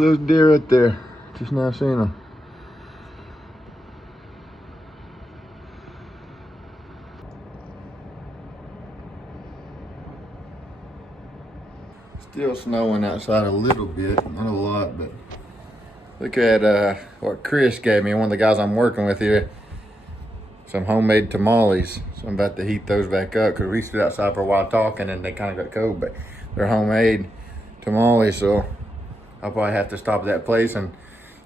those deer right there. Just now seeing them. Still snowing outside a little bit, not a lot, but look at what Chris gave me, one of the guys I'm working with here. Some homemade tamales. So I'm about to heat those back up because we stood outside for a while talking and they kind of got cold, but they're homemade tamales, so I'll probably have to stop at that place and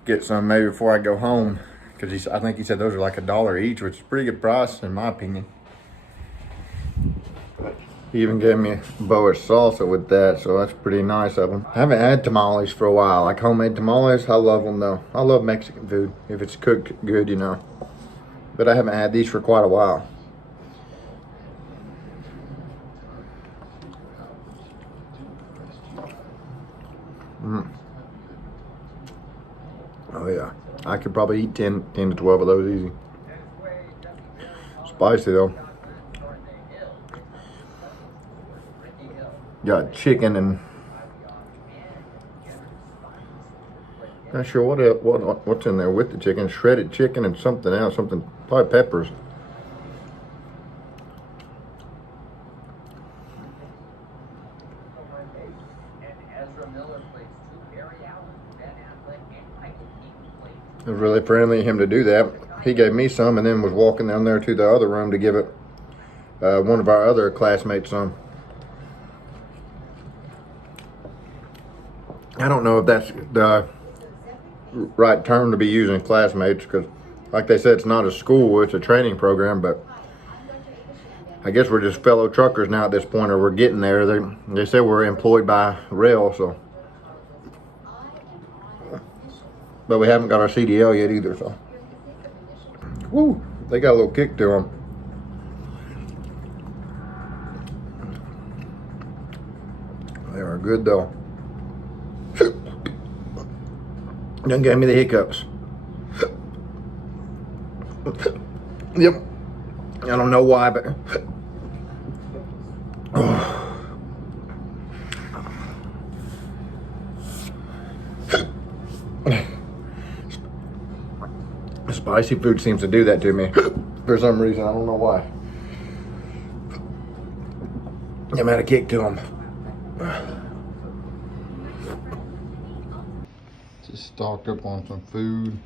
get some maybe before I go home, because I think he said those are like $1 each, which is a pretty good price in my opinion. But he even gave me a bowl of salsa with that, so that's pretty nice of him. I haven't had tamales for a while, like homemade tamales. I love them though. I love Mexican food if it's cooked good, you know. But I haven't had these for quite a while. Oh yeah, I could probably eat 10 to 12 of those easy. Spicy though. Got chicken and not sure what's in there with the chicken. Shredded chicken and something else, probably peppers. It was really friendly of him to do that. He gave me some and then was walking down there to the other room to give it one of our other classmates some. I don't know if that's the right term to be using, classmates, because like they said, it's not a school, it's a training program, but I guess we're just fellow truckers now at this point, or we're getting there. They said we're employed by Roehl, so. But we haven't got our CDL yet either, so. Woo, they got a little kick to them. They are good though. Done gave me the hiccups. Yep. I don't know why, but spicy food seems to do that to me for some reason. I don't know why. I'm at a kick to them. Just stocked up on some food.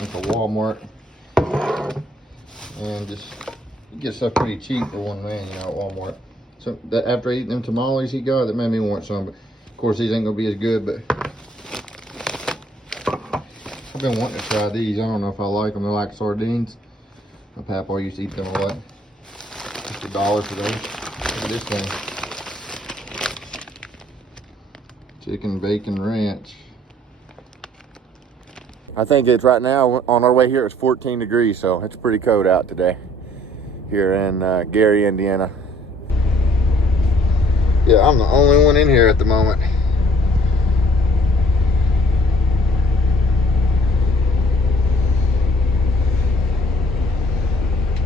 Went to Walmart and just get stuff pretty cheap for one man, you know, at Walmart. So that after eating them tamales he got, that made me want some. But of course these ain't gonna be as good. But I've been wanting to try these. I don't know if I like them. They're like sardines. My papa used to eat them a lot. Just $1 for those. Look at this thing. Chicken bacon ranch. I think it's right now on our way here, it's 14 degrees, so it's pretty cold out today here in Gary, Indiana. Yeah, I'm the only one in here at the moment.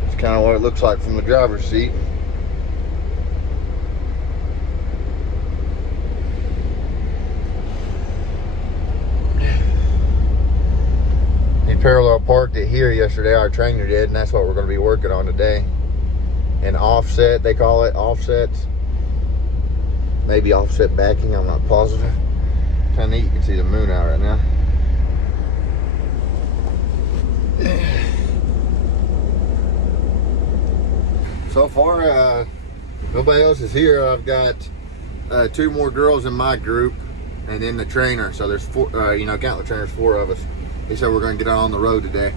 It's kind of what it looks like from the driver's seat. Parallel parked it here yesterday, our trainer did, and that's what we're going to be working on today. An offset, they call it, offsets. Maybe offset backing, I'm not positive. Kind of neat, you can see the moon out right now. So far, nobody else is here. I've got 2 more girls in my group, and then the trainer. So there's 4, you know, count the trainers, 4 of us. He said we're going to get out on the road today.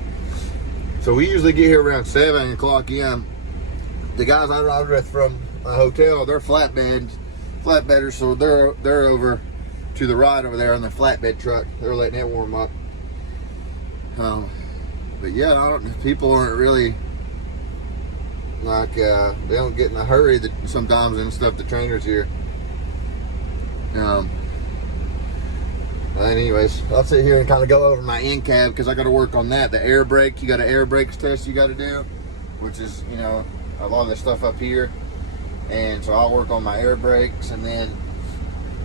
So we usually get here around 7 o'clock a.m. The guys I ride with from a hotel, they're flatbedders, so they're over to the right over there on the flatbed truck. They're letting it warm up. But yeah, people aren't really like, they don't get in a hurry sometimes and stuff, the trainers here. Anyways, I'll sit here and kind of go over my end cab because I got to work on that. The air brake, you got an air brakes test you got to do, which is, you know, a lot of the stuff up here. And so I'll work on my air brakes and then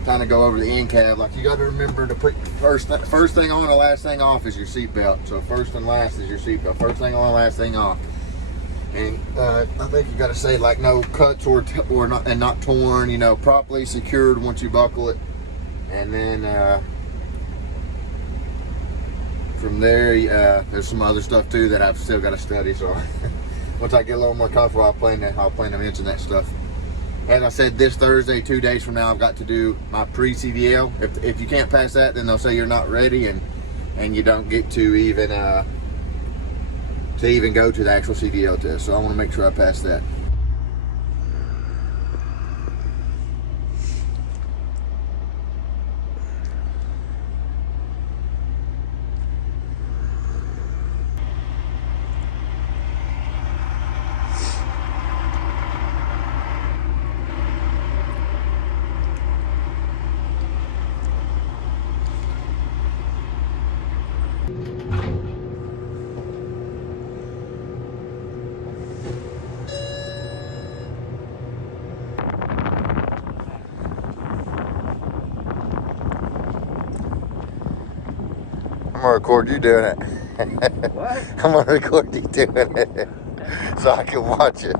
kind of go over the end cab. Like, you got to remember to put first thing on and last thing off is your seatbelt. So first and last is your seatbelt. First thing on, last thing off. And I think you got to say like no cuts or not torn. You know, properly secured once you buckle it. And then from there, there's some other stuff too that I've still got to study. So once I get a little more comfortable, I'll plan to mention that stuff. As I said, this Thursday, 2 days from now, I've got to do my pre-CDL. If you can't pass that, then they'll say you're not ready, and you don't get to even go to the actual CDL test. So I want to make sure I pass that. I'm gonna record you doing it. What? I'm gonna record you doing it so I can watch it.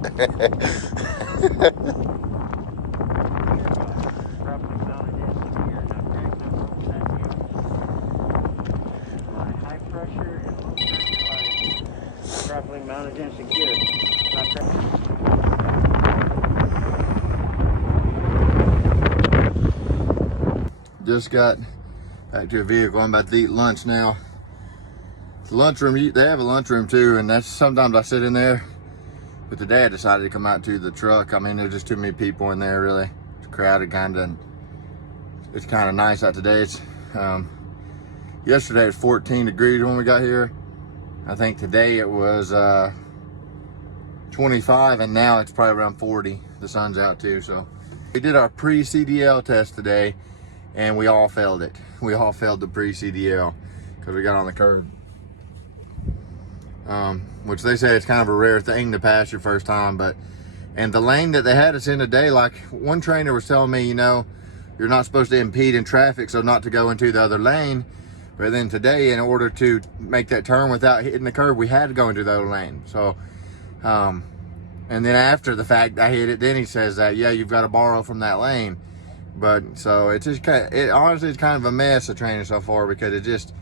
High pressure and low pressure lighting. Properly mounted and secured. Just got back to a vehicle. I'm about to eat lunch now. The lunchroom, they have a lunchroom too, and that's sometimes I sit in there. But today I decided to come out to the truck. I mean, there's just too many people in there, really. It's crowded, it's kind of nice out today. It's yesterday it was 14 degrees when we got here. I think today it was 25, and now it's probably around 40. The sun's out too, so. We did our pre-CDL test today, and we all failed it. We all failed the pre-CDL because we got on the curb. Which they say it's kind of a rare thing to pass your first time, and the lane that they had us in today, like one trainer was telling me, you know, you're not supposed to impede in traffic, so not to go into the other lane. But then today, in order to make that turn without hitting the curb, we had to go into the other lane. So, and then after the fact I hit it, then he says that, yeah, you've got to borrow from that lane. But so it's just honestly, it's kind of a mess of training so far, because it just,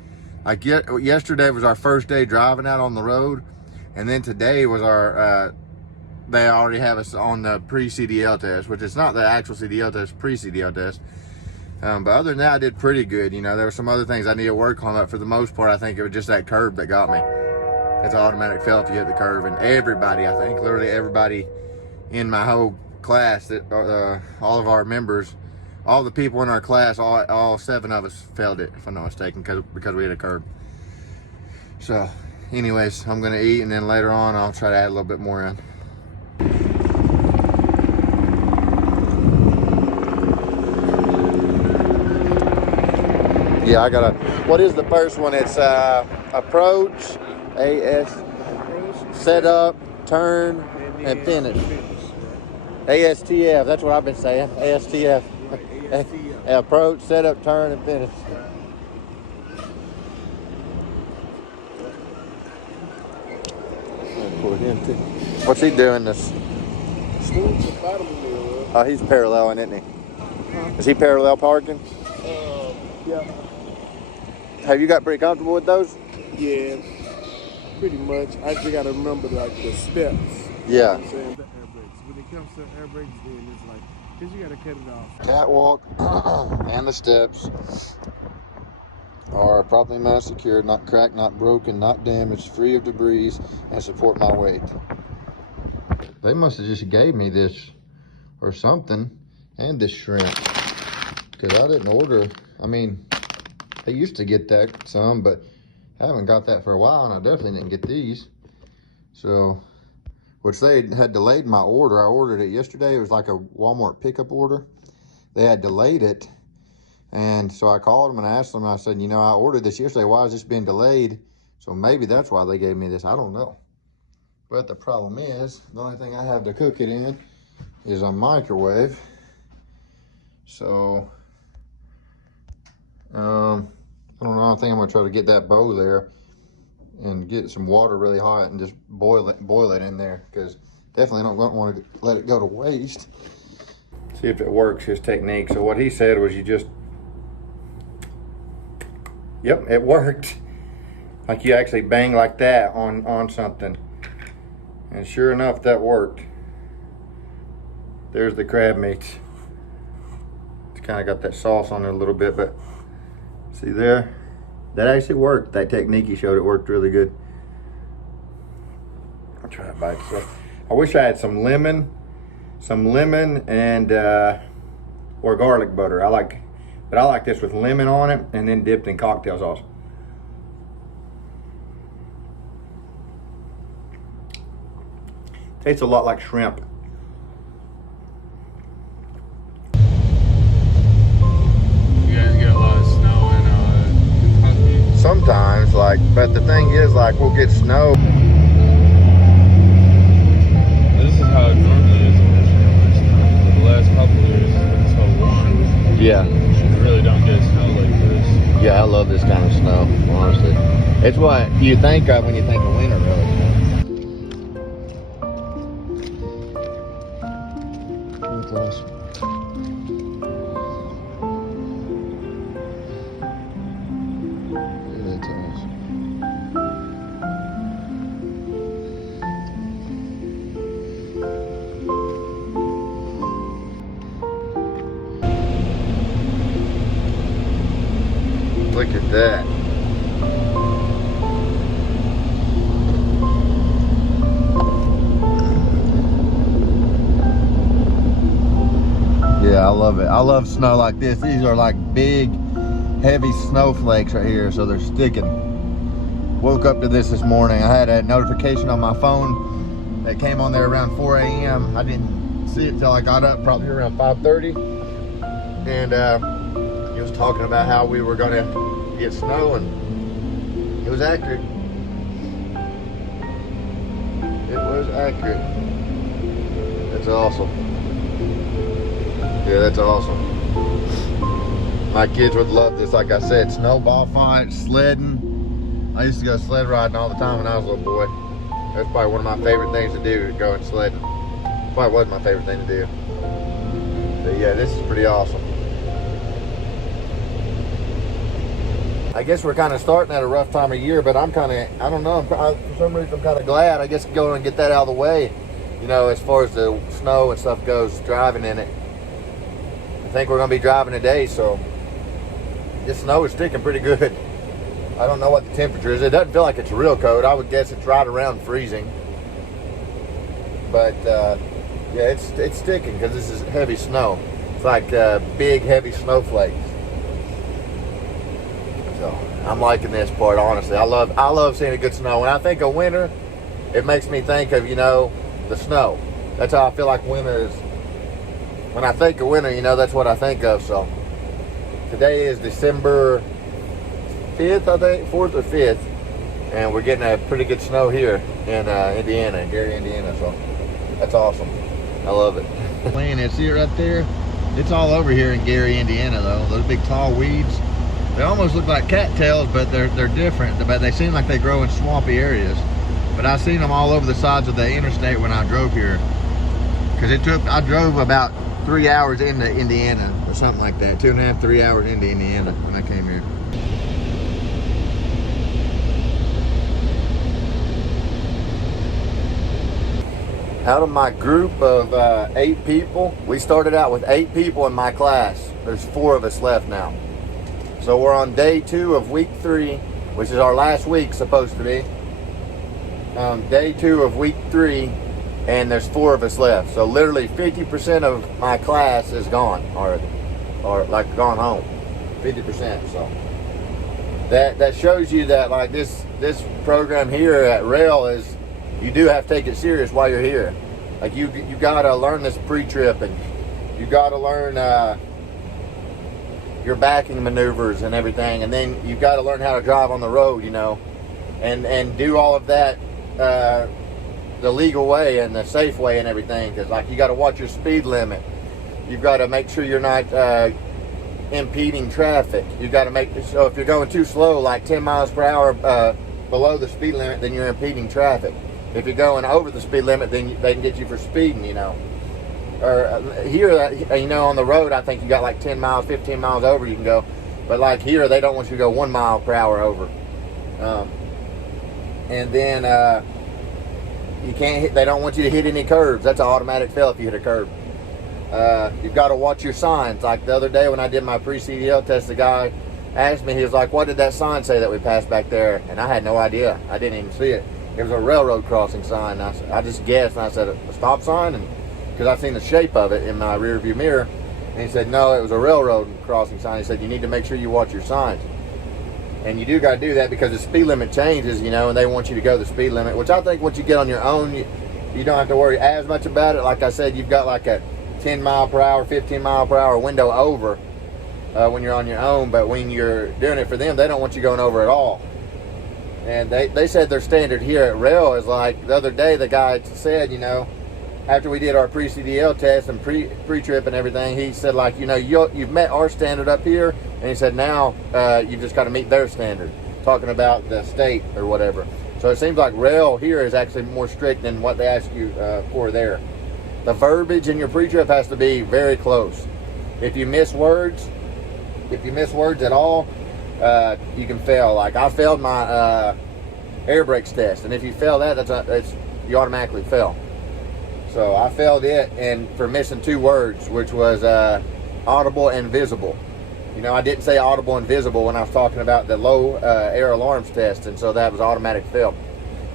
like yesterday was our first day driving out on the road, and then today was our, they already have us on the pre-CDL test, which is not the actual CDL test, pre-CDL test. But other than that, I did pretty good. You know, there were some other things I need to work on, but for the most part, I think it was just that curb that got me. It's an automatic fail if you hit the curb, and everybody, I think literally everybody in my whole class, that all of our members, all the people in our class, all 7 of us failed it, if I'm not mistaken, because we hit a curb. So anyways, I'm gonna eat, and then later on I'll try to add a little bit more in. Yeah, I gotta, what is the first one? It's approach, set up, turn, and finish. ASTF, that's what I've been saying, ASTF. Approach, set up, turn, and finish. What's he doing this? Oh, he's paralleling, isn't he? Is he parallel parking? Yeah. Have you got pretty comfortable with those? Yeah, pretty much. I just gotta remember like the steps. Yeah. You know what I'm saying? The air brakes. When it comes to air brakes, then it's like, cause you gotta cut it off. Catwalk and the steps are properly mounted, secured, not cracked, not broken, not damaged, free of debris, and support my weight. They must have just gave me this or something, and this shrimp, because I didn't order. I mean, I used to get that some, but I haven't got that for a while, and I definitely didn't get these. So, which they had delayed my order. I ordered it yesterday. It was like a Walmart pickup order. They had delayed it. And so I called them and asked them, and I said, you know, I ordered this yesterday. Why is this being delayed? So maybe that's why they gave me this. I don't know. But the problem is, the only thing I have to cook it in is a microwave. So, I don't know, I think I'm gonna try to get that bowl there and get some water really hot and just boil it in there, because definitely don't want to let it go to waste. See if it works, his technique. So what he said was you just, yep, it worked. Like you actually bang like that on something. And sure enough, that worked. There's the crab meats. It's kind of got that sauce on it a little bit, but see there? That actually worked. That technique he showed, it worked really good. I'll try it by itself. I wish I had some lemon and or garlic butter. I like this with lemon on it and then dipped in cocktail sauce. Tastes a lot like shrimp. You guys get a lot of snow in Kentucky? Sometimes, but the thing is, we'll get snow. This is how it normally is in Michigan when it's snow. For the last couple of years, it's been so warm. Yeah. You really don't get snow like this. Yeah, I love this kind of snow, honestly. It's what you think of when you think of winter, really. That's awesome. Yeah, that's awesome. Look at that. Yeah, I love it. I love snow like this. These are like big, heavy snowflakes right here, so they're sticking. Woke up to this morning. I had a notification on my phone that came on there around 4 a.m. I didn't see it till I got up, probably around 5:30. And he was talking about how we were gonna get snow, and it was accurate. It was accurate. That's awesome. Yeah, that's awesome. My kids would love this. Like I said, snowball fights, sledding. I used to go sled riding all the time when I was a little boy. That's probably one of my favorite things to do, going sledding. Probably was my favorite thing to do. But yeah, this is pretty awesome. I guess we're kind of starting at a rough time of year, but I'm kind of, I don't know, for some reason I'm kind of glad. I guess going and get that out of the way, you know, as far as the snow and stuff goes, driving in it. I think we're going to be driving today, so this snow is sticking pretty good. I don't know what the temperature is. It doesn't feel like it's real cold. I would guess it's right around freezing. But yeah, it's sticking because this is heavy snow. It's like big, heavy snowflakes. So I'm liking this part, honestly. I love seeing a good snow. When I think of winter, it makes me think of, you know, the snow. That's how I feel like winter is. When I think of winter, you know, that's what I think of. So today is December 5th, I think, 4th or 5th, and we're getting a pretty good snow here in Indiana, Gary, Indiana. So that's awesome. I love it. Land, see it right there? It's all over here in Gary, Indiana, though. Those big tall weeds. They almost look like cattails, but they're different. But they seem like they grow in swampy areas. But I've seen them all over the sides of the interstate when I drove here. Because I drove about 3 hours into Indiana or something like that. 2.5, 3 hours into Indiana when I came here. Out of my group of 8 people, we started out with 8 people in my class. There's 4 of us left now. So we're on day 2 of week 3, which is our last week supposed to be. Day 2 of week 3, and there's 4 of us left. So literally 50% of my class is gone already, or like gone home. 50%. So that shows you that like this program here at Roehl is, you do have to take it serious while you're here. Like you gotta learn this pre-trip, and you gotta learn your backing maneuvers and everything, and then you gotta learn how to drive on the road, you know, and do all of that the legal way and the safe way and everything. Because like you got to watch your speed limit. You've got to make sure you're not impeding traffic. You've got to make so if you're going too slow, like 10 miles per hour below the speed limit, then you're impeding traffic. If you're going over the speed limit, then they can get you for speeding, you know. Or here, you know, on the road, I think you got like 10 miles, 15 miles over you can go. But like here, they don't want you to go 1 mile per hour over. And then you can't hit, they don't want you to hit any curbs. That's an automatic fail if you hit a curb. You've got to watch your signs. Like the other day when I did my pre-CDL test, the guy asked me, he was like, what did that sign say that we passed back there? And I had no idea. I didn't even see it. It was a railroad crossing sign. I just guessed, and I said, a stop sign? And because I seen the shape of it in my rear view mirror. And he said, no, it was a railroad crossing sign. He said, you need to make sure you watch your signs. And you do got to do that because the speed limit changes, you know, and they want you to go the speed limit, which I think once you get on your own, you don't have to worry as much about it. Like I said, you've got like a 10 mile per hour, 15 mile per hour window over when you're on your own. But when you're doing it for them, they don't want you going over at all. And they said their standard here at Roehl is like, the other day the guy said, you know, after we did our pre-CDL test and pre-trip and everything, he said, like, you know, you've met our standard up here, and he said now you've just got to meet their standard, talking about the state or whatever. So it seems like Roehl here is actually more strict than what they ask you for there. The verbiage in your pre-trip has to be very close. If you miss words at all, you can fail. Like I failed my air brakes test, and if you fail that, you automatically fail. So I failed it, and for missing 2 words, which was audible and visible. You know, I didn't say audible and visible when I was talking about the low air alarms test, and so that was automatic fail.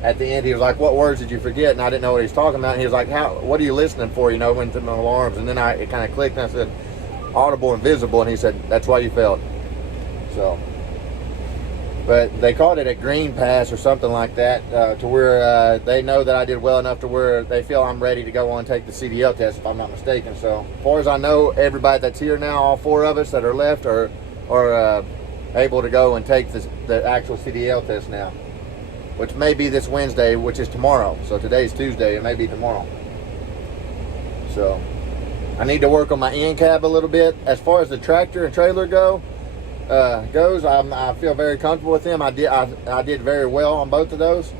At the end, he was like, what words did you forget? And I didn't know what he was talking about. And he was like, what are you listening for? You know, when the alarms. And then it kind of clicked, and I said, audible and visible. And he said, that's why you failed. So, but they called it a green pass or something like that to where they know that I did well enough to where they feel I'm ready to go on and take the CDL test, if I'm not mistaken. So, as far as I know, everybody that's here now, all 4 of us that are left, are able to go and take the actual CDL test now, which may be this Wednesday, which is tomorrow. So today's Tuesday, it may be tomorrow. So I need to work on my end cab a little bit. As far as the tractor and trailer goes, I feel very comfortable with them. I did very well on both of those.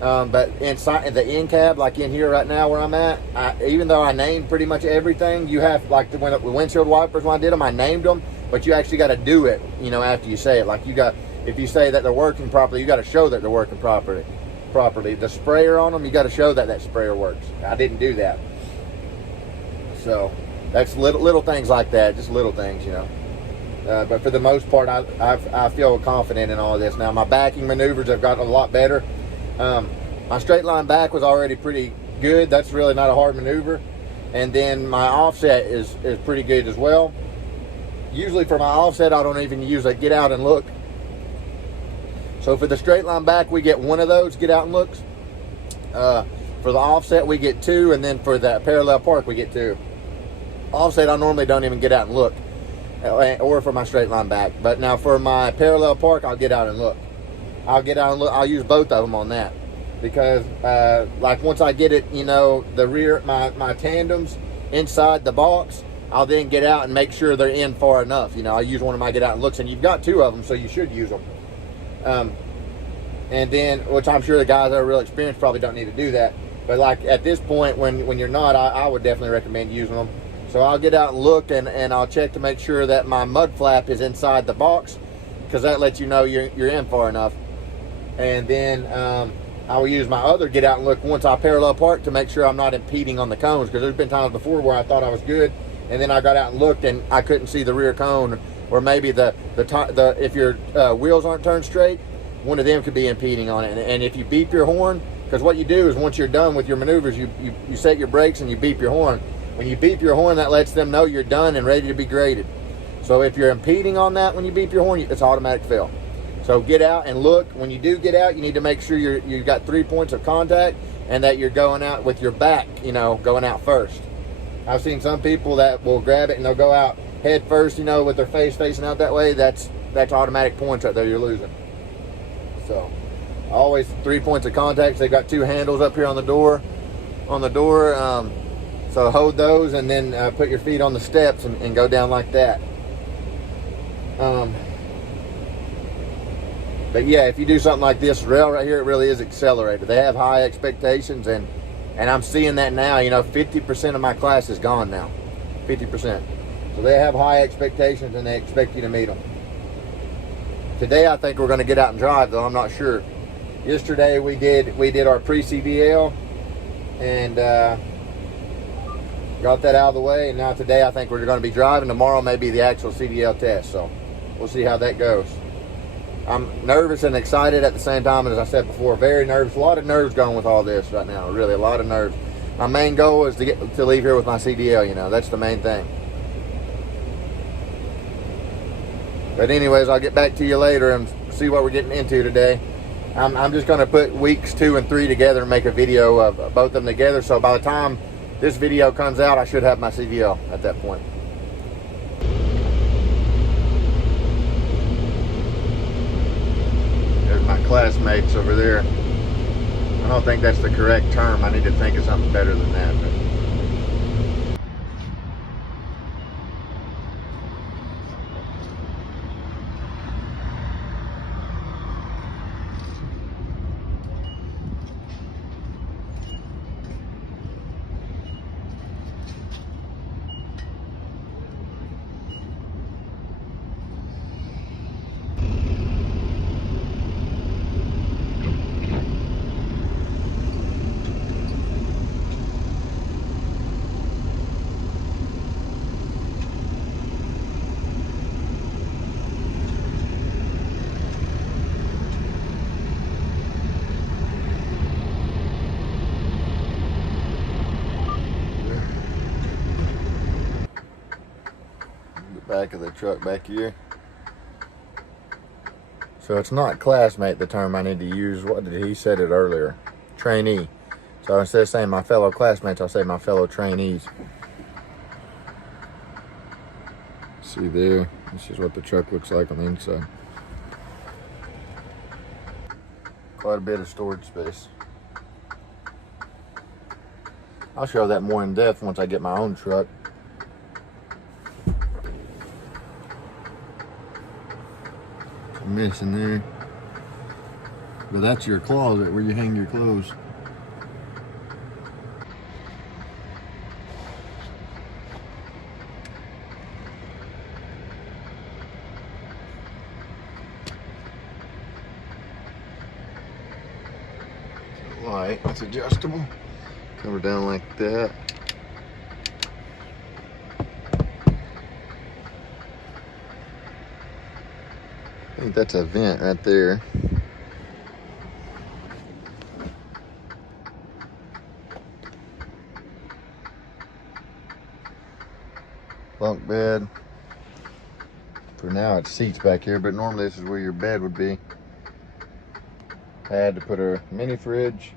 But inside the end cab, like in here right now where I'm at, even though I named pretty much everything, you have, like the windshield wipers, when I did them, I named them, but you actually got to do it, you know, after you say it. Like if you say that they're working properly, you got to show that they're working properly. The sprayer on them, you got to show that sprayer works. I didn't do that. So that's little things like that, just little things, you know. But for the most part, I feel confident in all of this. Now, my backing maneuvers have gotten a lot better. My straight line back was already pretty good. That's really not a hard maneuver. And then my offset is pretty good as well. Usually for my offset, I don't even use a get out and look. So for the straight line back, we get 1 of those get out and looks. For the offset, we get 2. And then for the parallel park, we get 2. Offset, I normally don't even get out and look. Or for my straight line back. But now for my parallel park, I'll get out and look. I'll use both of them on that. Because like once I get it, you know, the rear, my tandems inside the box, I'll then get out and make sure they're in far enough. You know, I'll use one of my get out and looks, and you've got 2 of them, so you should use them. And then, which I'm sure the guys that are real experienced probably don't need to do that. But like at this point, when you're not, I would definitely recommend using them. So I'll get out and look, and I'll check to make sure that my mud flap is inside the box, because that lets you know you're in far enough. And then I will use my other get out and look once I parallel park to make sure I'm not impeding on the cones, because there's been times before where I thought I was good, and then I got out and looked and I couldn't see the rear cone, or maybe if your wheels aren't turned straight, one of them could be impeding on it. And if you beep your horn, because what you do is once you're done with your maneuvers, you set your brakes and you beep your horn. When you beep your horn, that lets them know you're done and ready to be graded. So if you're impeding on that when you beep your horn, it's automatic fail. So get out and look. When you do get out, you need to make sure you've got 3 points of contact and that you're going out with your back, you know, going out first. I've seen some people that will grab it and they'll go out head first, you know, with their face facing out that way. That's automatic points right there you're losing. So Always 3 points of contact. They've got 2 handles up here on the door. So hold those and then put your feet on the steps and go down like that. But yeah, if you do something like this rail right here, it really is accelerated. They have high expectations, and I'm seeing that now. 50% of my class is gone now. 50%. So they have high expectations, and they expect you to meet them. Today, I think we're going to get out and drive, though. I'm not sure. Yesterday, we did our pre-CDL, and got that out of the way. And now today, I think we're going to be driving. Tomorrow may be the actual CDL test. So we'll see how that goes. I'm nervous and excited at the same time. As I said before, very nervous. A lot of nerves going with all this right now. Really, a lot of nerves. My main goal is to leave here with my CDL. That's the main thing. But anyways, I'll get back to you later and see what we're getting into today. I'm just going to put weeks 2 and 3 together and make a video of both of them together. So by the time this video comes out, I should have my CDL at that point. My classmates over there. I don't think that's the correct term. I need to think of something better than that. But back of the truck back here. So it's not classmate, the term I need to use. What did he said it earlier? Trainee. So instead of saying my fellow classmates, I'll say my fellow trainees. See there? This is what the truck looks like on the inside. Quite a bit of storage space. I'll show that more in depth once I get my own truck. Missing there, but that's your closet where you hang your clothes. Light, it's adjustable. Cover down like that. I think that's a vent right there. Bunk bed. For now it's seats back here, but normally this is where your bed would be. Pad to put a mini fridge.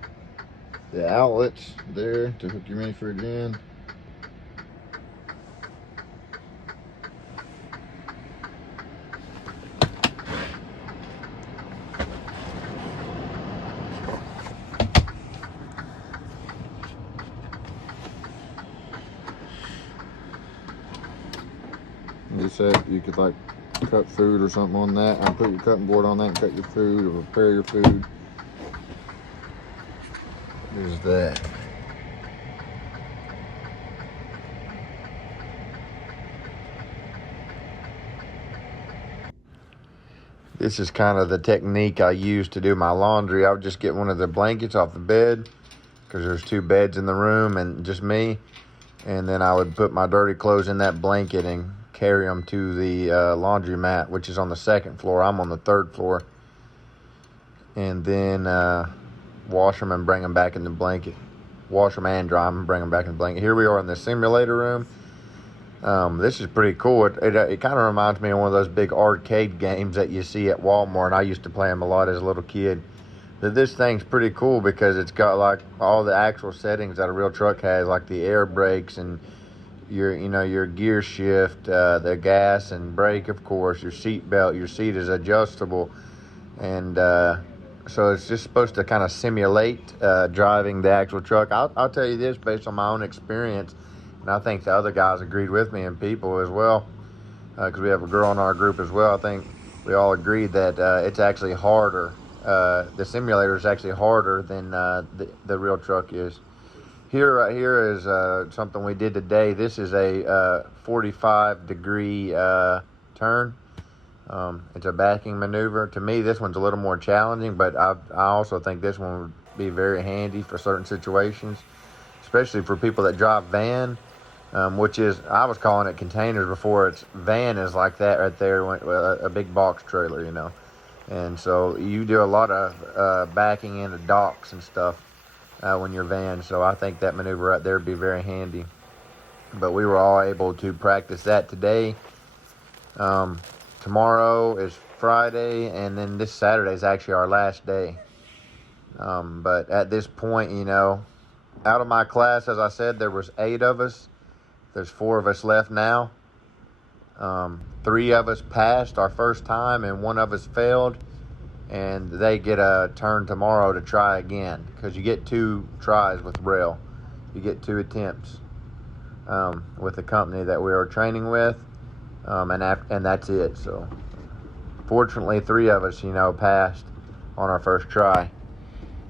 The outlets there to hook your mini fridge in. They said you could like cut food or something on that, and put your cutting board on that and cut your food or prepare your food. There's that. This is kind of the technique I use to do my laundry. I would just get one of the blankets off the bed, because there's 2 beds in the room and just me. And then I would put my dirty clothes in that blanket and carry them to the laundromat, which is on the 2nd floor. I'm on the 3rd floor. And then wash them and bring them back in the blanket. Wash them and dry them and bring them back in the blanket. Here we are in the simulator room. This is pretty cool. It kind of reminds me of one of those big arcade games that you see at Walmart. I used to play them a lot as a little kid. But this thing's pretty cool because it's got like all the actual settings that a real truck has, like the air brakes and your gear shift, the gas and brake, of course, your seat belt. Your seat is adjustable, and So it's just supposed to kind of simulate driving the actual truck. I'll tell you this based on my own experience, and I think the other guys agreed with me and people as well, because we have a girl in our group as well. I think we all agreed that it's actually harder. The simulator is actually harder than the real truck is. Right here is something we did today. This is a 45-degree turn. It's a backing maneuver. To me, this one's a little more challenging, but I also think this one would be very handy for certain situations, especially for people that drive van, which is, I was calling it containers before. It's van is like that right there, a big box trailer, you know. And so you do a lot of backing into docks and stuff when you're van. So I think that maneuver right there would be very handy. But we were all able to practice that today. Tomorrow is Friday, and then this Saturday is actually our last day. But at this point, you know, out of my class, as I said, there was 8 of us. There's 4 of us left now. 3 of us passed our first time, and 1 of us failed. And they get a turn tomorrow to try again, because you get 2 tries with Roehl. You get 2 attempts with the company that we are training with. And that's it. So fortunately 3 of us, you know, passed on our first try,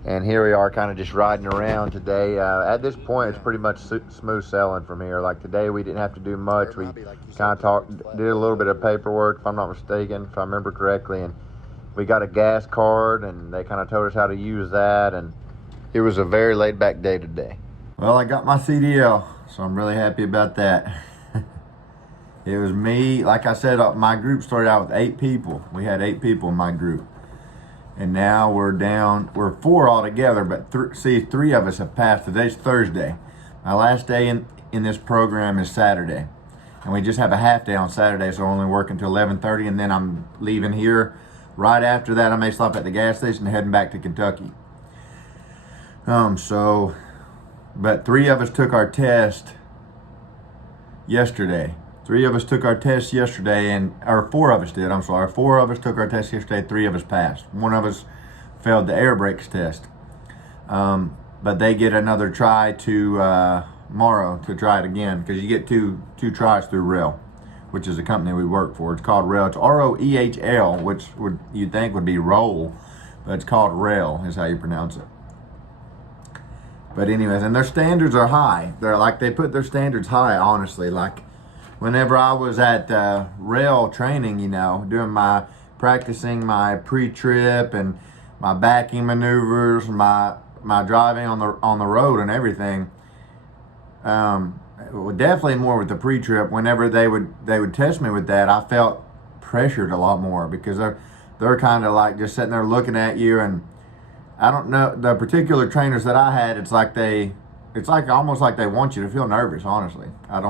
and here we are kind of just riding around today. At this point, it's pretty much smooth sailing from here. Like today, we didn't have to do much. We kind of did a little bit of paperwork, if I'm not mistaken, if I remember correctly, and we got a gas card, and they kind of told us how to use that, and it was a very laid back day today. Well, I got my CDL, so I'm really happy about that. It was me, like I said, my group started out with 8 people. We had 8 people in my group. And now we're 4 altogether, but 3 of us have passed. Today's Thursday. My last day in this program is Saturday. And we just have a half day on Saturday, so I only work until 11:30, and then I'm leaving here. Right after that, I may stop at the gas station and heading back to Kentucky. But 3 of us took our test yesterday. 3 of us took our test yesterday, or 4 of us did, I'm sorry. 4 of us took our test yesterday, 3 of us passed. 1 of us failed the air brakes test. But they get another try tomorrow to try it again, because you get two tries through Roehl, which is a company we work for. It's called Roehl. It's R-O-E-H-L, which you'd think would be Roehl, but it's called Roehl is how you pronounce it. But anyways, and their standards are high. They put their standards high, honestly. Like, whenever I was at Roehl training, you know, practicing my pre-trip and my backing maneuvers, my driving on the road and everything, definitely more with the pre-trip. Whenever they would test me with that, I felt pressured a lot more, because they're kind of like just sitting there looking at you, and I don't know, the particular trainers that I had, it's like almost like they want you to feel nervous, honestly.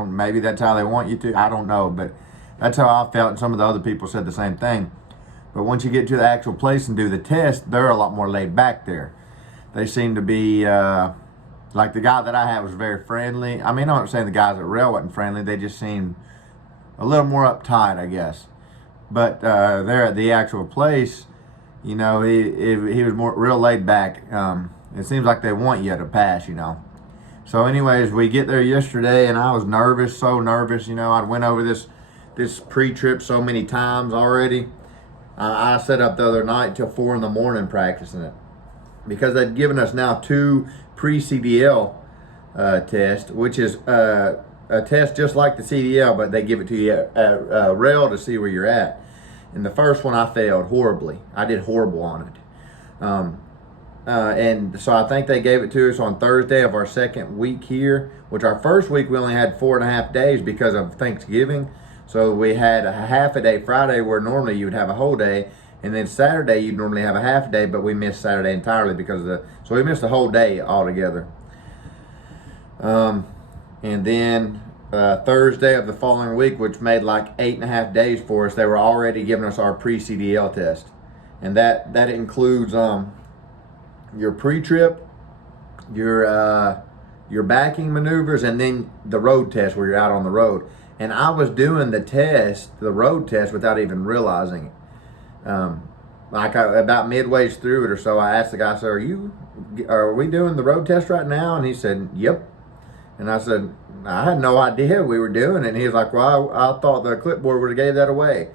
Maybe that's how they want you to, I don't know, but that's how I felt, and some of the other people said the same thing. But once you get to the actual place and do the test, they're a lot more laid back there. They seem to be, like the guy that I had was very friendly. I mean, I'm not saying the guys at Roehl wasn't friendly, they just seemed a little more uptight, I guess. But there at the actual place, you know, he was real laid back. It seems like they want you to pass, you know. So anyways, we get there yesterday, and I was nervous, so nervous. You know, I'd went over this pre-trip so many times already. I set up the other night till 4 in the morning practicing it, because they'd given us now 2 pre-CDL tests, which is a test just like the CDL, but they give it to you at Roehl to see where you're at. And the first one I failed horribly. I did horrible on it. And so I think they gave it to us on Thursday of our second week here, which our first week we only had 4.5 days because of Thanksgiving. So we had a half a day Friday, where normally you would have a whole day, and then Saturday you'd normally have a half a day, but we missed Saturday entirely so we missed a whole day altogether. And then Thursday of the following week, which made like 8.5 days for us, they were already giving us our pre-CDL test. And that includes your pre-trip, your backing maneuvers, and then the road test where you're out on the road. And I was doing the road test, without even realizing it. about midway through it or so, I asked the guy, I said, are we doing the road test right now? And he said, yep. And I said, I had no idea we were doing it. And he was like, well, I thought the clipboard would have gave that away.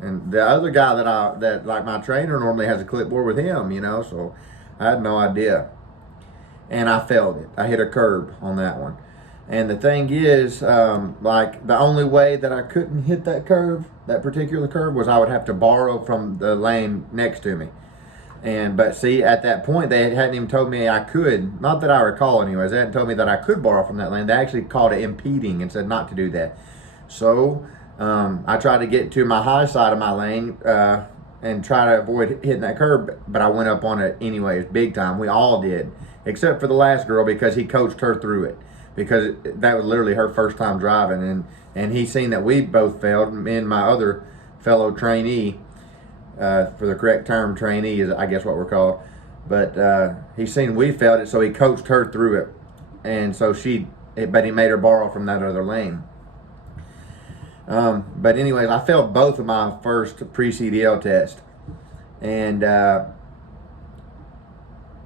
And the other guy that like my trainer normally has a clipboard with him, you know, so I had no idea. And I failed it. I hit a curb on that one. And the thing is, like the only way that I couldn't hit that curve, that particular curve, was I would have to borrow from the lane next to me. But see, at that point, they hadn't even told me I could, not that I recall anyways, they hadn't told me that I could borrow from that lane. They actually called it impeding and said not to do that. So I tried to get to my high side of my lane and try to avoid hitting that curb, but I went up on it anyways, big time. We all did, except for the last girl, because he coached her through it, because that was literally her first time driving, and he seen that we both failed, me and my other fellow trainee, for the correct term, trainee is I guess what we're called, but he seen we failed it, so he coached her through it, and so but he made her borrow from that other lane. But anyways, I failed both of my first pre-CDL test, and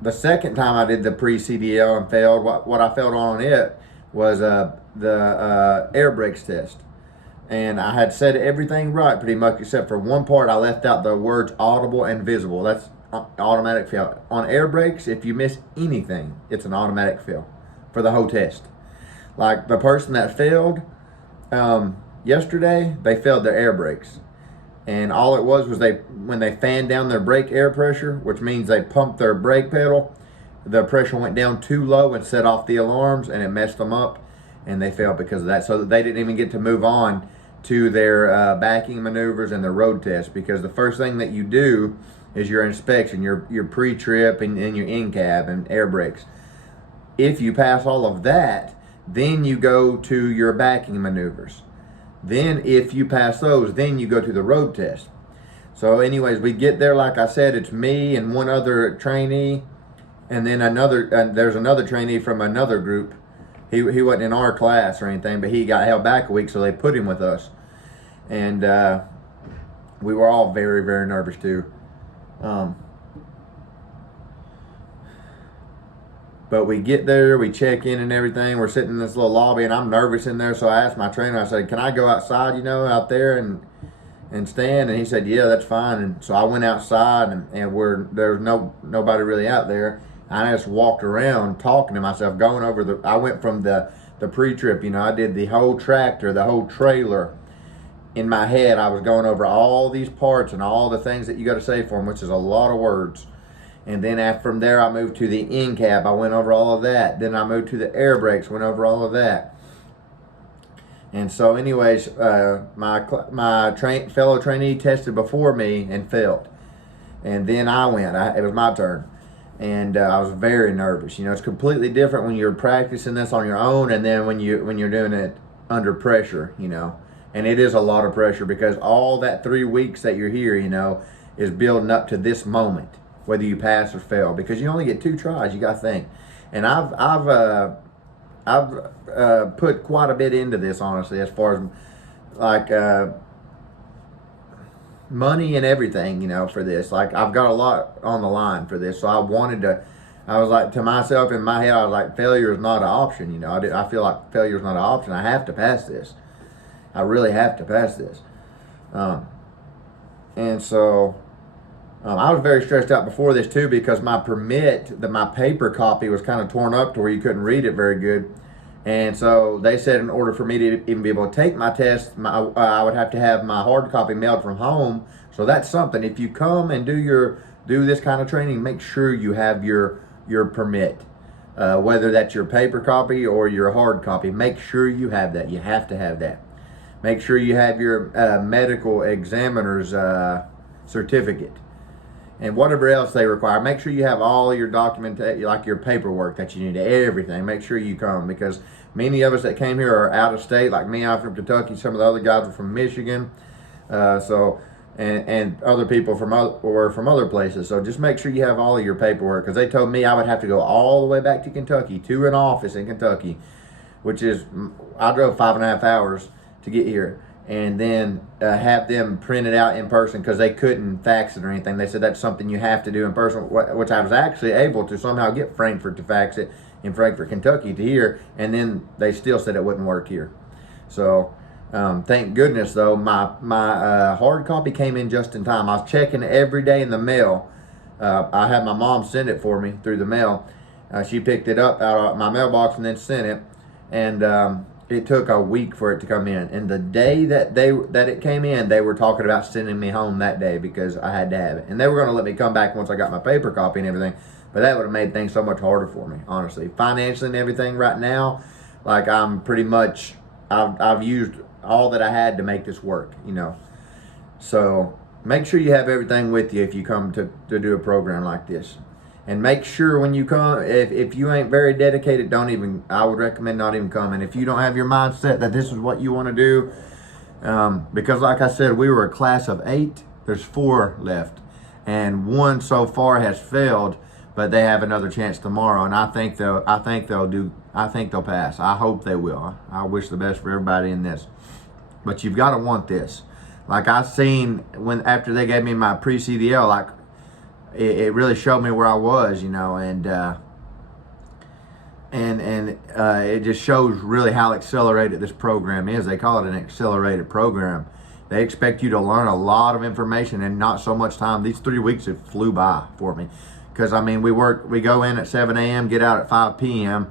the second time I did the pre-CDL and failed, what I failed on it was the air brakes test. And I had said everything right pretty much, except for one part. I left out the words audible and visible. That's automatic fail. On air brakes, if you miss anything, it's an automatic fail for the whole test. Like the person that failed yesterday, they failed their air brakes. And all it was when they fanned down their brake air pressure, which means they pumped their brake pedal, the pressure went down too low and set off the alarms, and it messed them up, and they failed because of that. So they didn't even get to move on to their backing maneuvers and their road test, because the first thing that you do is your inspection, your pre-trip and your in-cab and air brakes. If you pass all of that, then you go to your backing maneuvers. Then if you pass those, then you go to the road test. So anyways, we get there, like I said, it's me and one other trainee, and then there's another trainee from another group. He wasn't in our class or anything, but he got held back a week, so they put him with us. And we were all very, very nervous too. But we get there, we check in and everything. We're sitting in this little lobby, and I'm nervous in there. So I asked my trainer, I said, can I go outside, out there and stand? And he said, yeah, that's fine. And so I went outside, and there was nobody really out there. I just walked around talking to myself, going over I went from the pre-trip, I did the whole tractor, the whole trailer. In my head, I was going over all these parts and all the things that you got to say for them, which is a lot of words. And then from there, I moved to the in-cab. I went over all of that. Then I moved to the air brakes, went over all of that. And so anyways, my fellow trainee tested before me and failed. And then I went. It was my turn. And I was very nervous. It's completely different when you're practicing this on your own, and then when you're doing it under pressure, And it is a lot of pressure, because all that 3 weeks that you're here, is building up to this moment, whether you pass or fail, because you only get 2 tries. You got to think. And I've put quite a bit into this, honestly, as far as like money and everything, for this. Like, I've got a lot on the line for this, so I was like, to myself in my head, I was like, failure is not an option. I feel like failure is not an option. I have to pass this. I really have to pass this. And so I was very stressed out before this too, because my my paper copy was kind of torn up to where you couldn't read it very good. And so they said in order for me to even be able to take my test, I would have to have my hard copy mailed from home. So that's something. If you come and do this kind of training, make sure you have your permit, whether that's your paper copy or your hard copy. Make sure you have that. You have to have that. Make sure you have your medical examiner's certificate and whatever else they require. Make sure you have all your documentation, like your paperwork that you need, everything. Make sure you come, because many of us that came here are out of state. Like me, I'm from Kentucky. Some of the other guys are from Michigan. And other people were from other places. So just make sure you have all of your paperwork, because they told me I would have to go all the way back to Kentucky, to an office in Kentucky, which is, I drove 5.5 hours to get here. and then have them print it out in person because they couldn't fax it or anything. They said that's something you have to do in person, which I was actually able to somehow get Frankfort to fax it in Frankfort, Kentucky to here, and then they still said it wouldn't work here. So thank goodness though, my hard copy came in just in time. I was checking every day in the mail. I had my mom send it for me through the mail. She picked it up out of my mailbox and then sent it, and it took a week for it to come in. And the day that it came in, they were talking about sending me home that day because I had to have it, and they were going to let me come back once I got my paper copy and everything. But that would have made things so much harder for me, honestly, financially and everything. Right now, like I'm pretty much, I've used all that I had to make this work, you know. So make sure you have everything with you if you come to do a program like this. And make sure when you come, if you ain't very dedicated, I would recommend not even coming. If you don't have your mindset that this is what you want to do, because like I said, we were a class of 8, there's 4 left. And 1 so far has failed, but they have another chance tomorrow. And I think they'll pass. I hope they will. I wish the best for everybody in this. But you've got to want this. Like I seen after they gave me my pre-CDL, like, it really showed me where I was, you know, and it just shows really how accelerated this program is. They call it an accelerated program. They expect you to learn a lot of information in not so much time. These 3 weeks have flew by for me, because I mean we go in at 7 a.m., get out at 5 p.m.,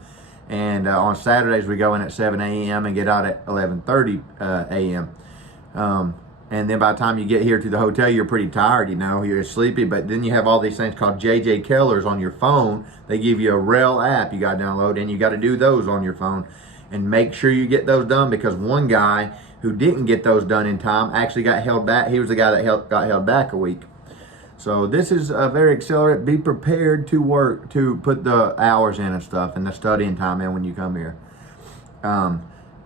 and on Saturdays we go in at 7 a.m. and get out at 11:30 a.m. And then by the time you get here to the hotel, you're pretty tired, you know, you're sleepy. But then you have all these things called J.J. Kellers on your phone. They give you a Roehl app you got to download, and you got to do those on your phone. And make sure you get those done, because one guy who didn't get those done in time actually got held back. He was the guy that got held back a week. So this is a very accelerated. Be prepared to work, to put the hours in and stuff, and the studying time in when you come here.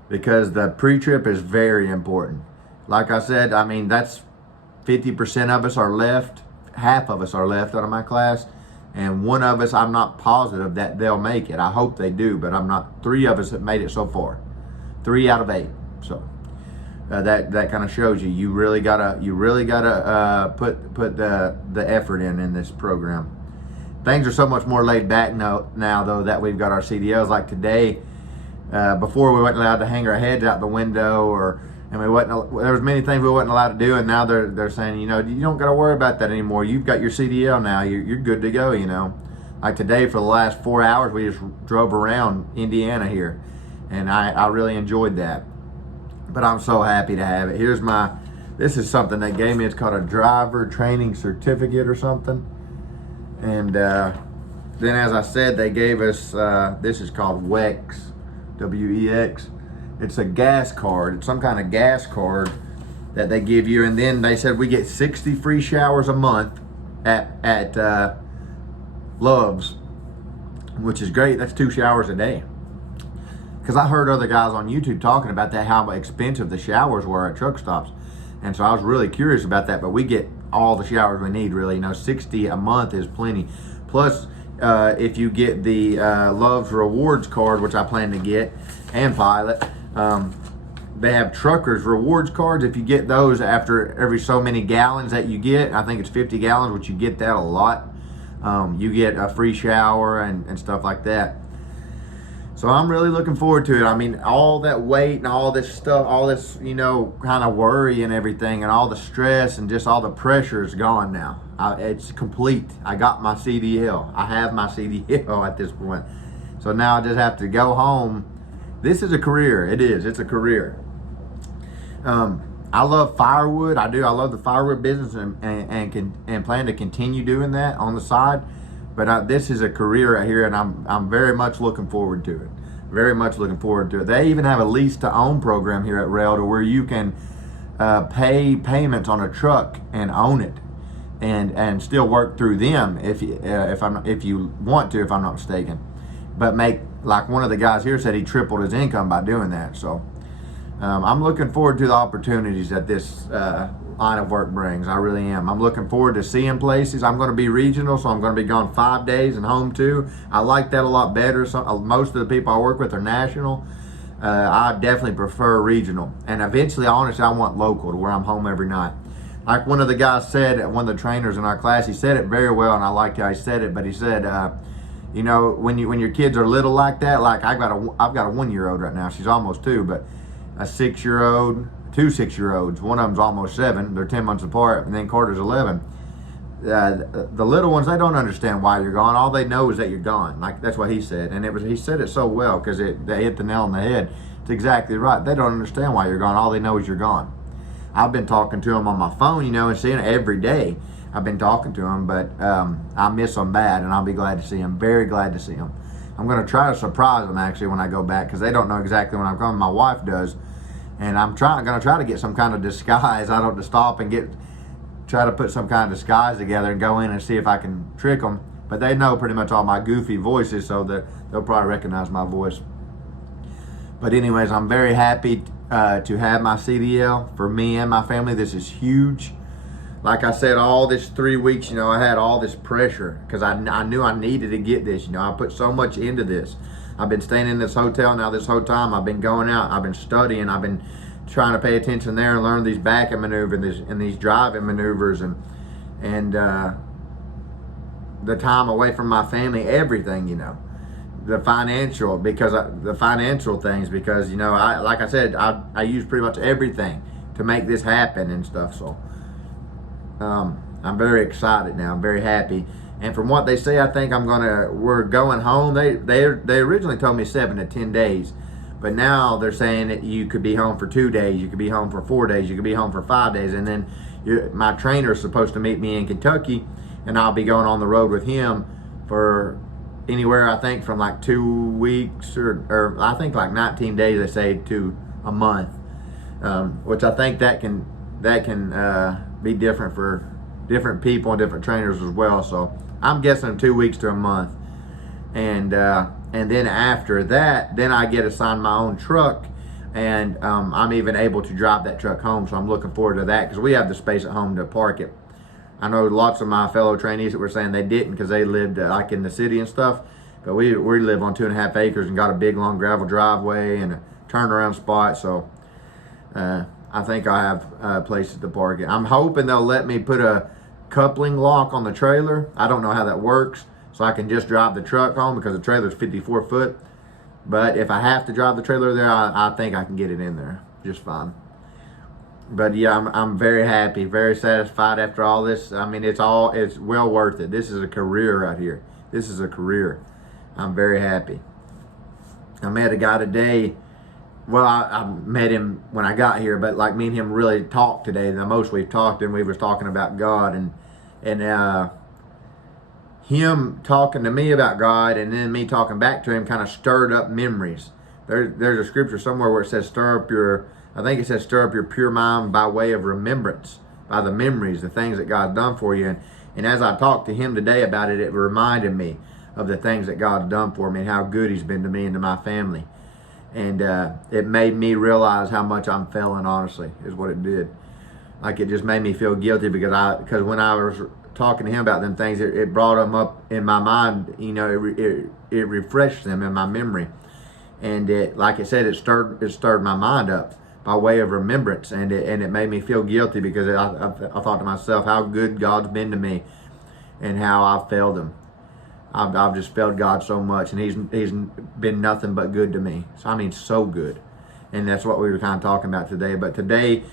Because the pre-trip is very important. Like I said, I mean, that's 50% of us are left. Half of us are left out of my class. And 1 of us, I'm not positive that they'll make it. I hope they do, but I'm not. 3 of us have made it so far. 3 out of 8. So that kind of shows you. You really gotta put the effort in this program. Things are so much more laid back now though, that we've got our CDLs. Like today, before we weren't allowed to hang our heads out the window, and there was many things we wasn't allowed to do, and now they're saying, you know, you don't got to worry about that anymore. You've got your CDL now. You're good to go, you know. Like today, for the last 4 hours, we just drove around Indiana here, and I really enjoyed that. But I'm so happy to have it. This is something they gave me. It's called a driver training certificate or something. And then, as I said, they gave us, this is called WEX, W-E-X. It's a gas card. It's some kind of gas card that they give you. And then they said we get 60 free showers a month at Love's, which is great. That's 2 showers a day. Because I heard other guys on YouTube talking about that, how expensive the showers were at truck stops. And so I was really curious about that. But we get all the showers we need, really. You know, 60 a month is plenty. Plus, if you get the Love's Rewards card, which I plan to get, and Pilot, they have truckers rewards cards. If you get those after every so many gallons that you get, I think it's 50 gallons, which you get that a lot, you get a free shower and stuff like that. So I'm really looking forward to it. I mean, all that weight and all this stuff, all this, you know, kind of worry and everything, and all the stress and just all the pressure is gone now. It's complete. I got my CDL. I have my CDL at this point. So now I just have to go home. This is a career. It is. It's a career. I love firewood. I do. I love the firewood business and plan to continue doing that on the side. But this is a career right here, and I'm very much looking forward to it. Very much looking forward to it. They even have a lease to own program here at Roehl, to where you can pay payments on a truck and own it, and still work through them if you want to, if I'm not mistaken. But make, like one of the guys here said, he tripled his income by doing that. So I'm looking forward to the opportunities that this line of work brings. I really am. I'm looking forward to seeing places. I'm going to be regional, so I'm going to be gone 5 days and home 2. I like that a lot better. So, most of the people I work with are national, I definitely prefer regional. And eventually, honestly, I want local to where I'm home every night. Like one of the guys said, one of the trainers in our class, he said it very well, and I liked how he said it. But he said, you know, when your kids are little like that, like I've got a 1-year-old right now. She's almost 2, but a 6-year-old, 2 6-year-olds. One of them's almost 7. They're 10 months apart, and then Carter's 11. The little ones, they don't understand why you're gone. All they know is that you're gone. Like that's what he said, and he said it so well because they hit the nail on the head. It's exactly right. They don't understand why you're gone. All they know is you're gone. I've been talking to him on my phone, you know, and seeing it every day. I've been talking to him, but I miss him bad, and I'll be glad to see him. Very glad to see him. I'm going to try to surprise them actually when I go back because they don't know exactly when I'm coming. My wife does, and I'm going to try to get some kind of disguise. I don't to stop and try to put some kind of disguise together and go in and see if I can trick them. But they know pretty much all my goofy voices, so that they'll probably recognize my voice. But anyways, I'm very happy to have my CDL for me and my family. This is huge. Like I said, all this 3 weeks, you know, I had all this pressure because I knew I needed to get this. You know, I put so much into this. I've been staying in this hotel now this whole time. I've been going out. I've been studying. I've been trying to pay attention there and learn these backing maneuvers and these driving maneuvers and the time away from my family, everything, you know. The financial things because you know like I said I use pretty much everything to make this happen and stuff, so I'm very excited now. I'm very happy, and from what they say, I think we're going home. They originally told me 7 to 10 days, but now they're saying that you could be home for 2 days, you could be home for 4 days, you could be home for 5 days, and then my trainer is supposed to meet me in Kentucky, and I'll be going on the road with him for anywhere I think from like 2 weeks or I think like 19 days they say to a month, which I think that can be different for different people and different trainers as well. So I'm guessing 2 weeks to a month, and then after that, then I get assigned my own truck, and I'm even able to drive that truck home. So I'm looking forward to that because we have the space at home to park it. I know lots of my fellow trainees that were saying they didn't because they lived like in the city and stuff, but we live on 2.5 acres and got a big long gravel driveway and a turnaround spot. So I think I have places to park it. I'm hoping they'll let me put a coupling lock on the trailer. I don't know how that works, so I can just drive the truck home because the trailer's 54 foot. But if I have to drive the trailer there, I think I can get it in there just fine. But yeah, I'm very happy, very satisfied after all this. I mean, it's well worth it. This is a career right here. This is a career. I'm very happy. I met a guy today. Well, I met him when I got here, but like me and him really talked today. The most we've talked, and we was talking about God, and him talking to me about God, and then me talking back to him kind of stirred up memories. There's a scripture somewhere where it says stir up your pure mind by way of remembrance, by the memories, the things that God's done for you. And as I talked to him today about it, it reminded me of the things that God's done for me and how good he's been to me and to my family. And it made me realize how much I'm failing, honestly, is what it did. Like, it just made me feel guilty because when I was talking to him about them things, it brought them up in my mind, you know, it refreshed them in my memory. And like I said, it stirred my mind up by way of remembrance, and it made me feel guilty because I thought to myself how good God's been to me and how I've failed him. I've just failed God so much, and he's been nothing but good to me. So I mean, so good. And that's what we were kind of talking about today. But today,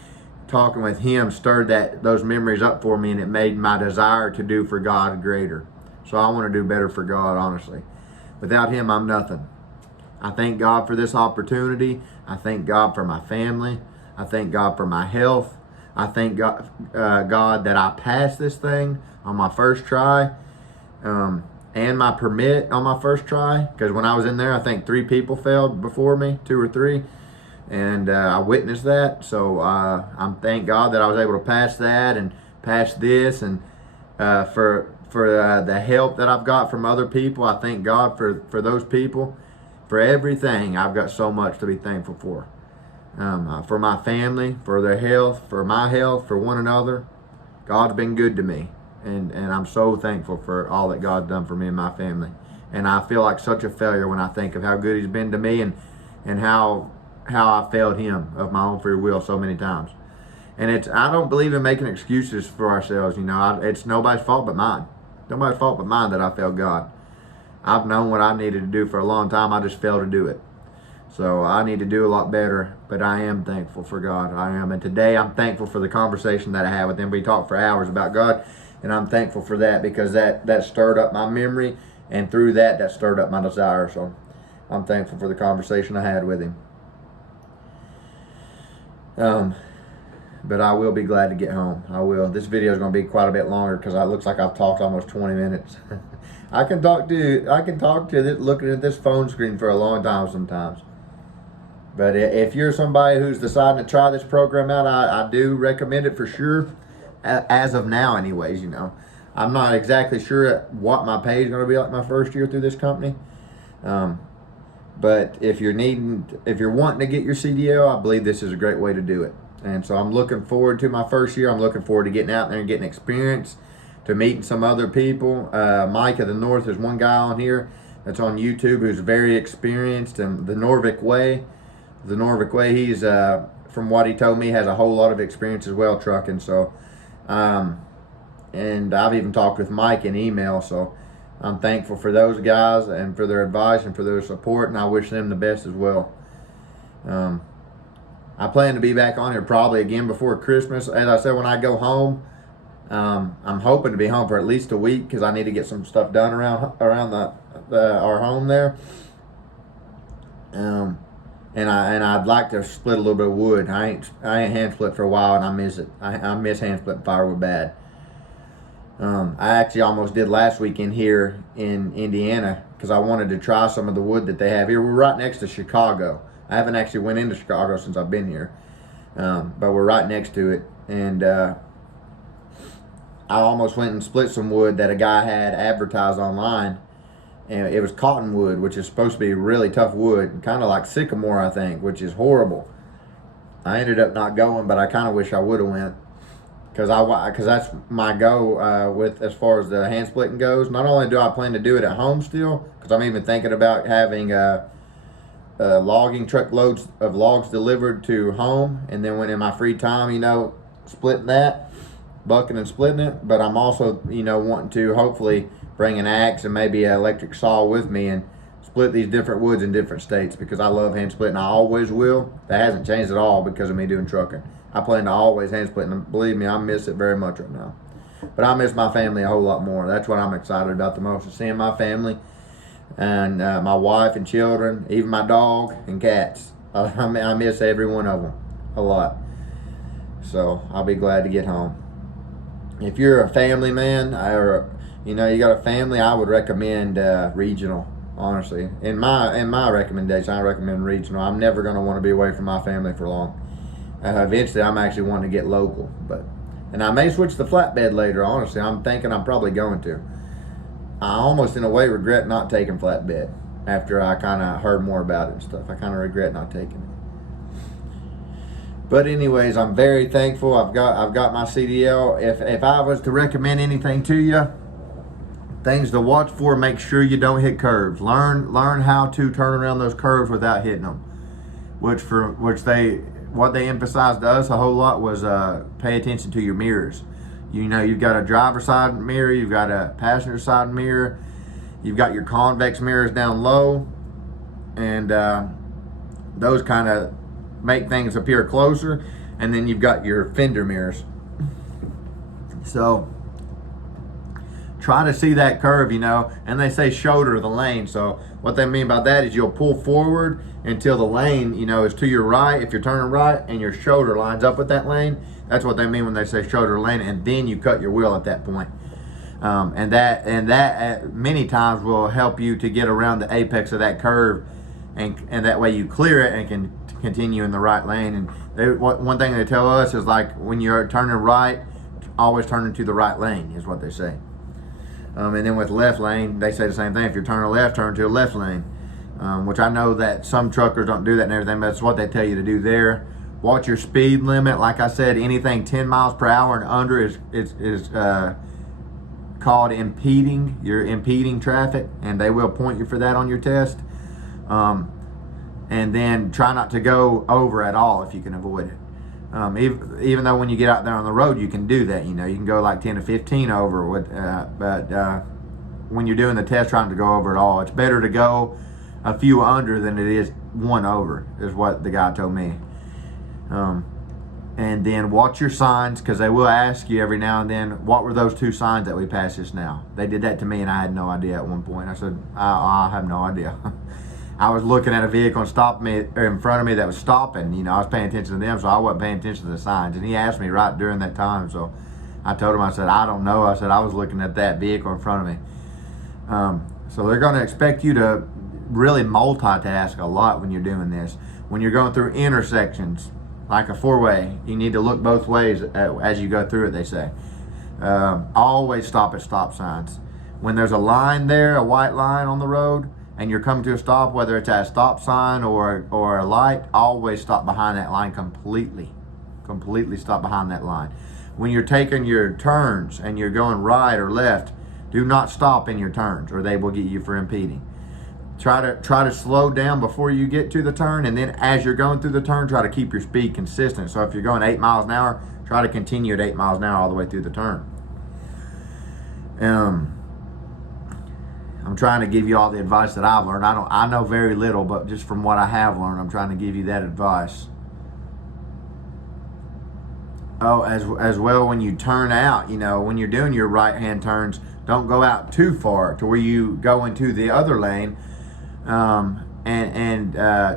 talking with him stirred those memories up for me, and it made my desire to do for God greater. So I want to do better for God, honestly. Without him, I'm nothing. I thank God for this opportunity. I thank God for my family. I thank God for my health. I thank God, that I passed this thing on my first try, and my permit on my first try. Because when I was in there, I think 3 people failed before me, 2 or 3, and I witnessed that. So I'm thank God that I was able to pass that and pass this, and for the help that I've got from other people. I thank God for those people. For everything, I've got so much to be thankful for. For my family, for their health, for my health, for one another. God's been good to me. And I'm so thankful for all that God's done for me and my family. And I feel like such a failure when I think of how good he's been to me and how how I failed him of my own free will so many times. And I don't believe in making excuses for ourselves. You know, it's nobody's fault but mine. Nobody's fault but mine that I failed God. I've known what I needed to do for a long time. I just failed to do it. So I need to do a lot better, but I am thankful for God. I am. And today I'm thankful for the conversation that I had with him. We talked for hours about God, and I'm thankful for that, because that stirred up my memory, and through that stirred up my desire. So I'm thankful for the conversation I had with him. But I will be glad to get home. I will. This video is going to be quite a bit longer because it looks like I've talked almost 20 minutes. I can talk to this, looking at this phone screen for a long time sometimes. But if you're somebody who's deciding to try this program out, I do recommend it for sure. As of now, anyways, you know, I'm not exactly sure what my pay is going to be like my first year through this company. But if you're wanting to get your CDL, I believe this is a great way to do it. And so I'm looking forward to my first year. I'm looking forward to getting out there and getting experience, to meeting some other people. Mike of the North is one guy on here that's on YouTube who's very experienced. And the Norvik Way, he's, from what he told me, has a whole lot of experience as well trucking. So, and I've even talked with Mike in email. So I'm thankful for those guys and for their advice and for their support. And I wish them the best as well. I plan to be back on here probably again before Christmas. As I said, when I go home, I'm hoping to be home for at least a week because I need to get some stuff done around our home there. And I'd like to split a little bit of wood. I ain't hand split for a while, and I miss it. I miss hand splitting firewood bad. I actually almost did last weekend here in Indiana because I wanted to try some of the wood that they have here. We're right next to Chicago. I haven't actually went into Chicago since I've been here, but we're right next to it. And I almost went and split some wood that a guy had advertised online, and it was cottonwood, which is supposed to be really tough wood, kind of like sycamore, I think, which is horrible. I ended up not going, but I kind of wish I would have went, because that's my go with as far as the hand splitting goes. Not only do I plan to do it at home still, because I'm even thinking about having logging truckloads of logs delivered to home, and then when in my free time, you know, splitting that, bucking and splitting it. But I'm also, you know, wanting to hopefully bring an axe and maybe an electric saw with me and split these different woods in different states, because I love hand splitting. I always will. That hasn't changed at all because of me doing trucking. I plan to always hand split, and believe me, I miss it very much right now. But I miss my family a whole lot more. That's what I'm excited about the most, is seeing my family and my wife and children, even my dog and cats. I miss every one of them a lot. So I'll be glad to get home. If you're a family man, or you know, you got a family, I would recommend regional. Honestly, in my recommendation, I recommend regional. I'm never going to want to be away from my family for long. Eventually, I'm actually wanting to get local, and I may switch to flatbed later. Honestly, I'm thinking I'm probably going to. I almost, in a way, regret not taking flatbed after I kind of heard more about it and stuff. I kind of regret not taking it. But anyways, I'm very thankful. I've got my CDL. If I was to recommend anything to you, things to watch for: make sure you don't hit curves. Learn how to turn around those curves without hitting them. What they emphasized to us a whole lot was pay attention to your mirrors. You know, you've got a driver's side mirror, you've got a passenger side mirror, you've got your convex mirrors down low, and those kind of make things appear closer, and then you've got your fender mirrors. So try to see that curve, you know, and they say shoulder the lane. So what they mean by that is you'll pull forward until the lane, you know, is to your right if you're turning right, and your shoulder lines up with that lane. That's what they mean when they say shoulder lane, and then you cut your wheel at that point. And that many times will help you to get around the apex of that curve, and that way you clear it and can continue in the right lane. And one thing they tell us is, like, when you're turning right, always turn into the right lane is what they say. And then with left lane, they say the same thing. If you're turning left, turn to the left lane, which I know that some truckers don't do that and everything, but that's what they tell you to do there. Watch your speed limit. Like I said, anything 10 miles per hour and under is called impeding. You're impeding traffic, and they will point you for that on your test. And then try not to go over at all if you can avoid it. Even though when you get out there on the road, you can do that. You know, you can go like 10 to 15 over. But when you're doing the test, trying to go over at all, it's better to go a few under than it is one over, is what the guy told me. And then watch your signs, because they will ask you every now and then, what were those 2 signs that we passed just now? They did that to me, and I had no idea at one point. I said, I have no idea. I was looking at a vehicle and stopped me in front of me that was stopping. You know, I was paying attention to them, so I wasn't paying attention to the signs. And he asked me right during that time, so I told him, I said, I don't know. I said, I was looking at that vehicle in front of me. So they're going to expect you to really multitask a lot when you're doing this. When you're going through intersections, like a 4-way, you need to look both ways as you go through it, they say. Always stop at stop signs. When there's a line there, a white line on the road, and you're coming to a stop, whether it's at a stop sign or a light, always stop behind that line completely. Completely stop behind that line. When you're taking your turns and you're going right or left, do not stop in your turns, or they will get you for impeding. Try to slow down before you get to the turn, and then as you're going through the turn, try to keep your speed consistent. So if you're going 8 miles an hour, try to continue at 8 miles an hour all the way through the turn. I'm trying to give you all the advice that I've learned. I know very little, but just from what I have learned, I'm trying to give you that advice. Oh, as well, when you turn out, you know, when you're doing your right-hand turns, don't go out too far to where you go into the other lane, and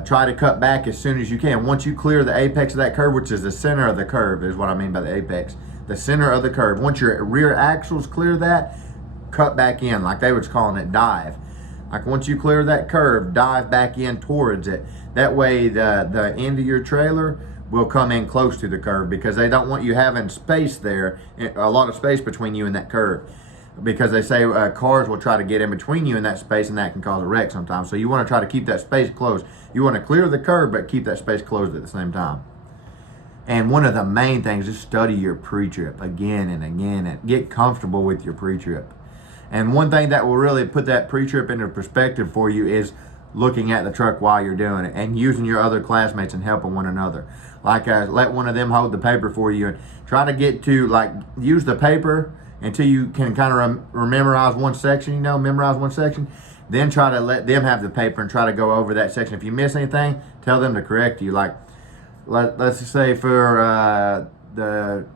try to cut back as soon as you can. Once you clear the apex of that curve, which is the center of the curve, is what I mean by the apex. The center of the curve. Once your rear axles clear that, cut back in, like they was calling it, dive. Like once you clear that curve, dive back in towards it. That way the end of your trailer will come in close to the curve, because they don't want you having space there, a lot of space between you and that curve. Because they say cars will try to get in between you and that space, and that can cause a wreck sometimes. So you want to try to keep that space closed. You want to clear the curve, but keep that space closed at the same time. And one of the main things is study your pre-trip again and again, and get comfortable with your pre-trip. And one thing that will really put that pre-trip into perspective for you is looking at the truck while you're doing it, and using your other classmates and helping one another. Like let one of them hold the paper for you, and try to get to, like, use the paper until you can kind of memorize one section, you know, memorize one section. Then try to let them have the paper and try to go over that section. If you miss anything, tell them to correct you. Like, let's say for the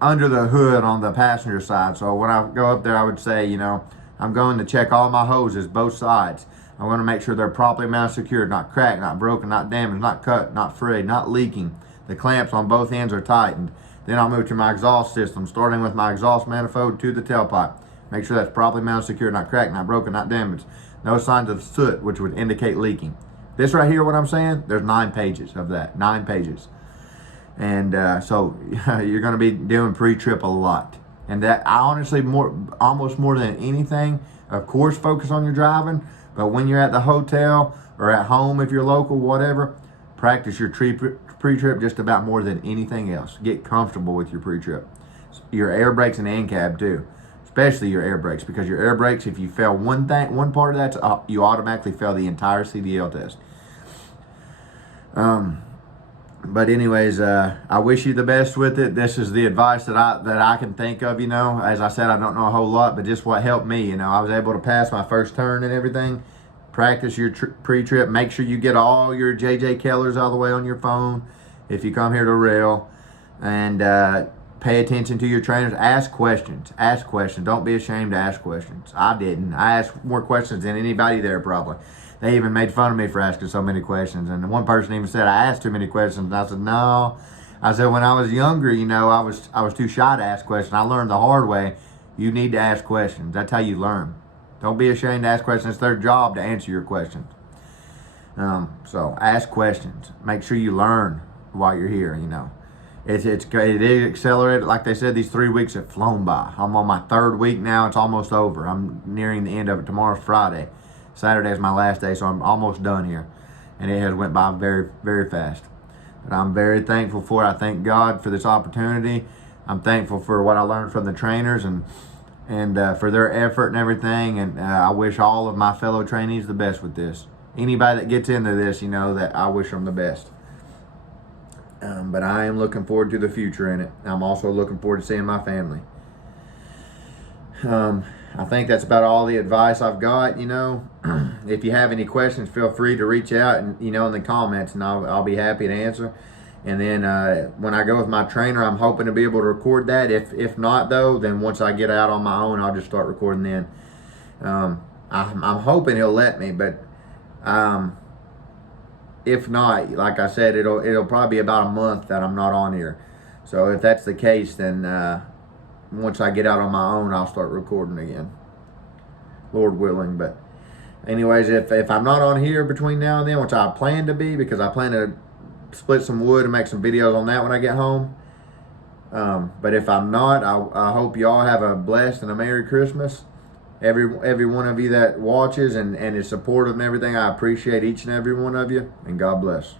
under the hood on the passenger side. So when I go up there, I would say, you know, I'm going to check all my hoses, both sides. I want to make sure they're properly mounted, secured, not cracked, not broken, not damaged, not cut, not frayed, not leaking. The clamps on both ends are tightened. Then I'll move to my exhaust system, starting with my exhaust manifold to the tailpipe. Make sure that's properly mounted, secured, not cracked, not broken, not damaged. No signs of soot, which would indicate leaking. This right here, what I'm saying, there's 9 pages of that, 9 pages. And so you're going to be doing pre-trip a lot. And that, I honestly, almost more than anything, of course, focus on your driving. But when you're at the hotel or at home, if you're local, whatever, practice your pre-trip just about more than anything else. Get comfortable with your pre-trip. Your air brakes and end cab too. Especially your air brakes, because your air brakes, if you fail one part of that, you automatically fail the entire CDL test. But anyways, I wish you the best with it. This is the advice that I can think of, you know. As I said, I don't know a whole lot, but just what helped me, you know. I was able to pass my first turn and everything. Practice your pre-trip. Make sure you get all your JJ Kellers all the way on your phone if you come here to Roehl. And pay attention to your trainers. Ask questions. Ask questions. Don't be ashamed to ask questions. I didn't. I asked more questions than anybody there probably. They even made fun of me for asking so many questions. And one person even said I asked too many questions. And I said, no. I said, when I was younger, you know, I was too shy to ask questions. I learned the hard way. You need to ask questions. That's how you learn. Don't be ashamed to ask questions. It's their job to answer your questions. So ask questions. Make sure you learn while you're here, you know. It is accelerated. Like they said, these 3 weeks have flown by. I'm on my 3rd week now. It's almost over. I'm nearing the end of it. Tomorrow's Friday. Saturday is my last day, so I'm almost done here. And it has went by very, very fast. But I'm very thankful for it. I thank God for this opportunity. I'm thankful for what I learned from the trainers and for their effort and everything. And I wish all of my fellow trainees the best with this. anybody that gets into this, you know, that I wish them the best. But I am looking forward to the future in it. I'm also looking forward to seeing my family. I think that's about all the advice I've got, you know. If you have any questions, feel free to reach out and, you know, in the comments, and I'll be happy to answer. And then when I go with my trainer, I'm hoping to be able to record that. If not, though, then once I get out on my own, I'll just start recording then. I'm hoping he'll let me, but if not, like I said, it'll probably be about a month that I'm not on here. So if that's the case, then once I get out on my own, I'll start recording again, Lord willing. But anyways, if I'm not on here between now and then, which I plan to be, because I plan to split some wood and make some videos on that when I get home. But if I'm not, I hope y'all have a blessed and a Merry Christmas. Every one of you that watches and is supportive and everything, I appreciate each and every one of you, and God bless.